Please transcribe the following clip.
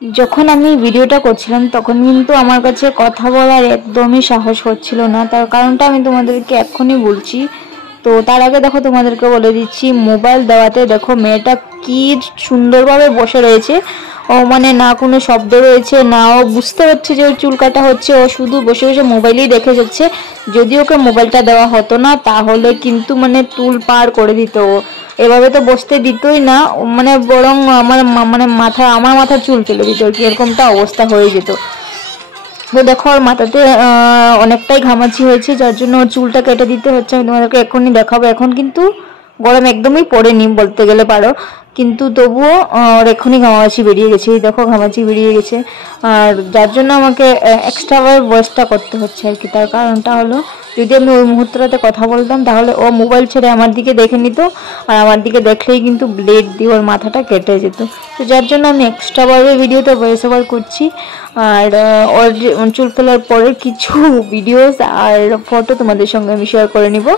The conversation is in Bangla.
যখন আমি ভিডিওটা করছিলাম তখন কিন্তু আমার কাছে কথা বলার একদমই সাহস হচ্ছিল না, তার কারণটা আমি তোমাদেরকে এক্ষুনি বলছি। তো তার আগে দেখো তোমাদেরকে বলে দিচ্ছি, মোবাইল দেওয়াতে দেখো মেয়েটা কি সুন্দরভাবে বসে রয়েছে। ও মানে না কোনো শব্দ রয়েছে, না ও বুঝতে পারছে যে ওর চুল কাটা হচ্ছে, ও শুধু বসে বসে মোবাইলেই দেখে যাচ্ছে। যদি ওকে মোবাইলটা দেওয়া হতো না তাহলে কিন্তু মানে তুল পার করে দিত ও। এভাবে তো বসতে দিতই না, মানে বরং মানে আমার মাথার চুল ফেলে দিত আর কি, এরকমটা অবস্থা হয়ে যেত। তো দেখো ওর মাথাতে অনেকটাই ঘামাচি হয়েছে, যার জন্য ওর চুলটা কেটে দিতে হচ্ছে। আমি তোমাদেরকে এখনই দেখাবো। এখন কিন্তু গরম একদমই পড়েনি বলতে গেলে পারো, কিন্তু তবুও ওর এক্ষুনি ঘামাচি বেরিয়ে গেছে। এই দেখো ঘামাচি বেরিয়ে গেছে, আর যার জন্য আমাকে এক্সট্রাভাবে ভয়েসটা করতে হচ্ছে আর কি। তার কারণটা হলো, যদি আমি ওই মুহূর্তটাতে কথা বলতাম তাহলে ও মোবাইল ছেড়ে আমার দিকে দেখে নিত, আর আমার দিকে দেখলেই কিন্তু ব্লেড দিয়ে ওর মাথাটা কেটে যেত। তো যার জন্য আমি এক্সট্রাভাবে ভিডিওতে ভয়েস ওভার করছি। আর ওর চুল ফেলার পরের কিছু ভিডিওস আর ফটো তোমাদের সঙ্গে আমি শেয়ার করে নিব।